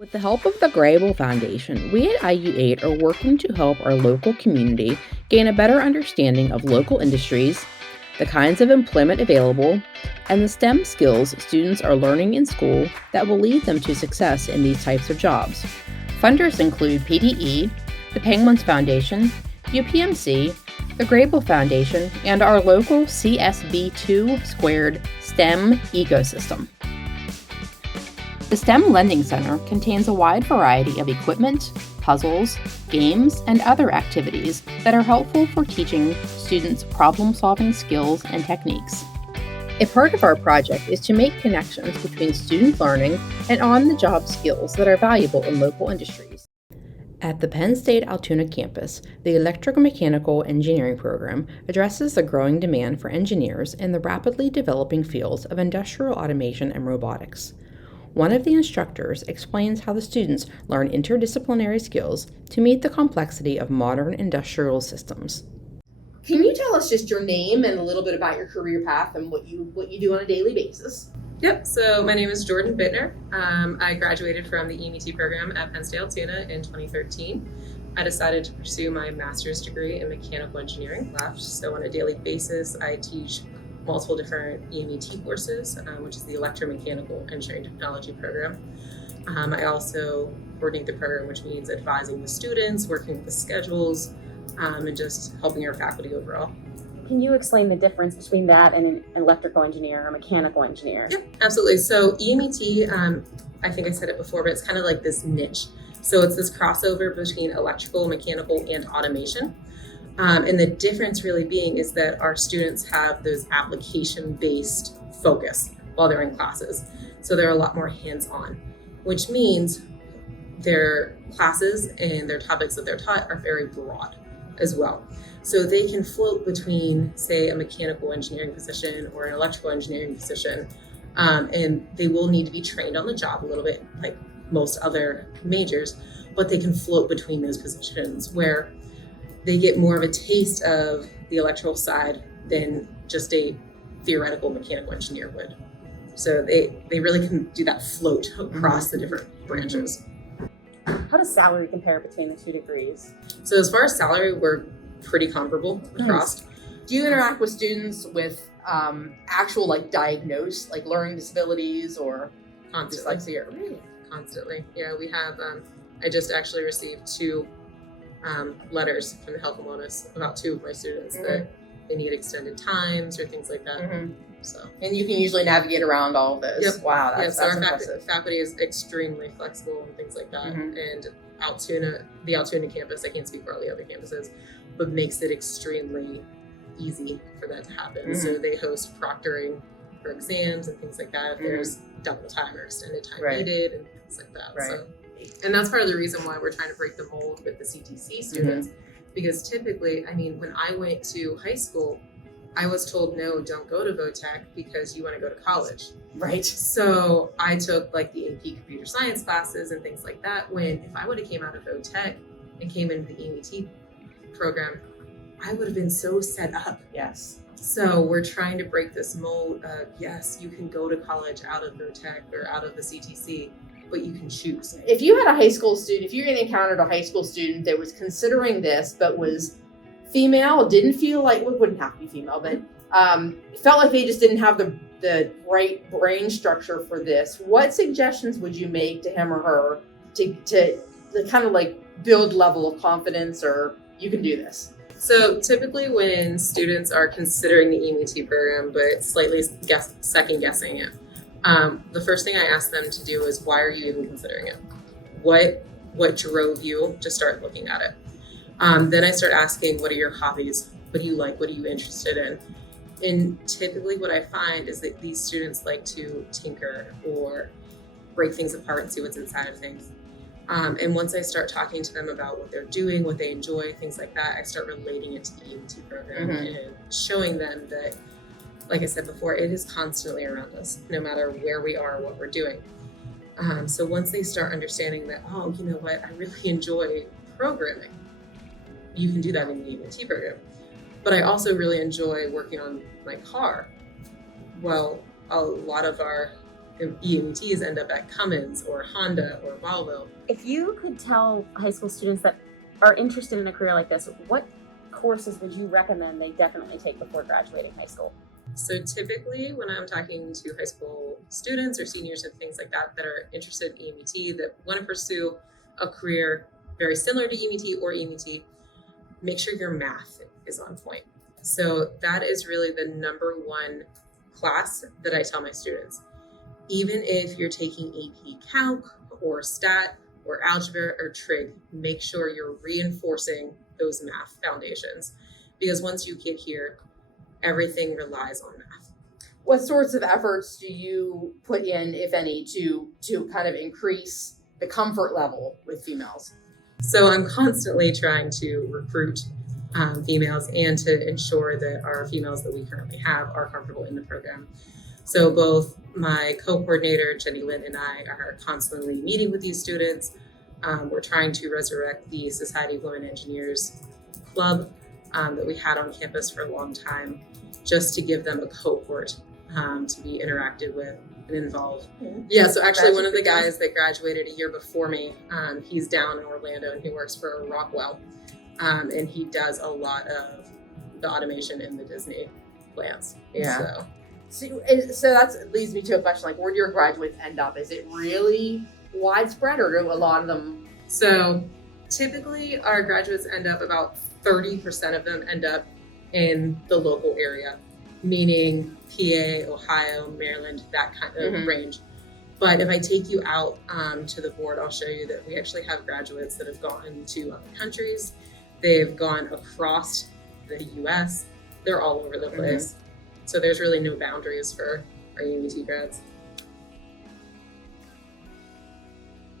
With the help of the Grable Foundation, we at IU8 are working to help our local community gain a better understanding of local industries, the kinds of employment available, and the STEM skills students are learning in school that will lead them to success in these types of jobs. Funders include PDE, the Penguins Foundation, UPMC, the Grable Foundation, and our local CSB2 Squared STEM ecosystem. The STEM Lending Center contains a wide variety of equipment, puzzles, games, and other activities that are helpful for teaching students problem-solving skills and techniques. A part of our project is to make connections between student learning and on-the-job skills that are valuable in local industries. At the Penn State Altoona campus, the Electro-Mechanical engineering program addresses the growing demand for engineers in the rapidly developing fields of industrial automation and robotics. One of the instructors explains how the students learn interdisciplinary skills to meet the complexity of modern industrial systems. Can you tell us just your name and a little bit about your career path and what you do on a daily basis? Yep, so my name is Jordan Bittner. I graduated from the EMET program at Penn State Altoona in 2013. I decided to pursue my master's degree in mechanical engineering left. So on a daily basis, I teach multiple different EMET courses, which is the Electro-Mechanical Engineering Technology program. I also coordinate the program, which means advising the students, working with the schedules, and just helping our faculty overall. Can you explain the difference between that and an electrical engineer or mechanical engineer? Yep, absolutely. So EMET, I think I said it before, but it's kind of like this niche. So it's this crossover between electrical, mechanical, and automation. And the difference really being is that our students have those application-based focus while they're in classes. So they're a lot more hands-on, which means their classes and their topics that they're taught are very broad as well. So they can float between, say, a mechanical engineering position or an electrical engineering position, and they will need to be trained on the job a little bit like most other majors, but they can float between those positions where they get more of a taste of the electrical side than just a theoretical mechanical engineer would. So they really can do that float across the different branches. How does salary compare between the two degrees? So as far as salary, we're pretty comparable across. Do you interact with students with actual diagnosed learning disabilities or dyslexia? Really? Constantly. Yeah, we have, I just actually received two letters from the Health and Wellness about two of my students that they need extended times or things like that. So, and you can usually navigate around all of those. Yep. Wow, that's impressive. Our faculty is extremely flexible and things like that. And the Altoona campus, I can't speak for all the other campuses, but makes it extremely easy for that to happen. So they host proctoring for exams and things like that if there's double time or extended time needed and things like that. So, and that's part of the reason why we're trying to break the mold with the CTC students, because typically, I mean, when I went to high school, I was told, no, don't go to VOTech because you want to go to college. Right. So I took the AP computer science classes and things like that, when if I would have came out of VOTech and came into the EMET program, I would have been so set up. Yes. So we're trying to break this mold of, yes, you can go to college out of VOTech or out of the CTC, but you can choose. If you had a high school student, if you encountered a high school student that was considering this but was female, didn't feel like, well, wouldn't have to be female, but felt like they just didn't have the right brain structure for this, what suggestions would you make to him or her to kind of build level of confidence, or you can do this? So typically when students are considering the EMET program but slightly second guessing it, the first thing I ask them to do is, why are you even considering it? What drove you to start looking at it? Then I start asking, what are your hobbies? What do you like? What are you interested in? And typically what I find is that these students like to tinker or break things apart and see what's inside of things. And once I start talking to them about what they're doing, what they enjoy, things like that, I start relating it to the EMET program and showing them that, like I said before, it is constantly around us, no matter where we are, what we're doing. So once they start understanding that, oh, you know what, I really enjoy programming, you can do that in the EMET program. But I also really enjoy working on my car. Well, a lot of our EMETs end up at Cummins or Honda or Volvo. If you could tell high school students that are interested in a career like this, what courses would you recommend they definitely take before graduating high school? So typically when I'm talking to high school students or seniors and things like that are interested in EMET, that want to pursue a career very similar to EMET or EMET, make sure your math is on point. So that is really the number one class that I tell my students. Even if you're taking AP Calc or Stat or Algebra or Trig, make sure you're reinforcing those math foundations. Because once you get here, everything relies on math. What sorts of efforts do you put in, if any, to kind of increase the comfort level with females? So I'm constantly trying to recruit females and to ensure that our females that we currently have are comfortable in the program. So both my co-coordinator, Jenny Lynn, and I are constantly meeting with these students. We're trying to resurrect the Society of Women Engineers Club that we had on campus for a long time, just to give them a cohort to be interacted with and involved. Yeah, so actually one of the guys that graduated a year before me, he's down in Orlando and he works for Rockwell. And he does a lot of the automation in the Disney plants. Yeah. So that leads me to a question, like, where do your graduates end up? Is it really widespread, or do a lot of them? So typically our graduates end up, about 30% of them end up in the local area, meaning PA, Ohio, Maryland, that kind of range. But if I take you out to the board, I'll show you that we actually have graduates that have gone to other countries. They've gone across the US. They're all over the place. So there's really no boundaries for our EMET grads.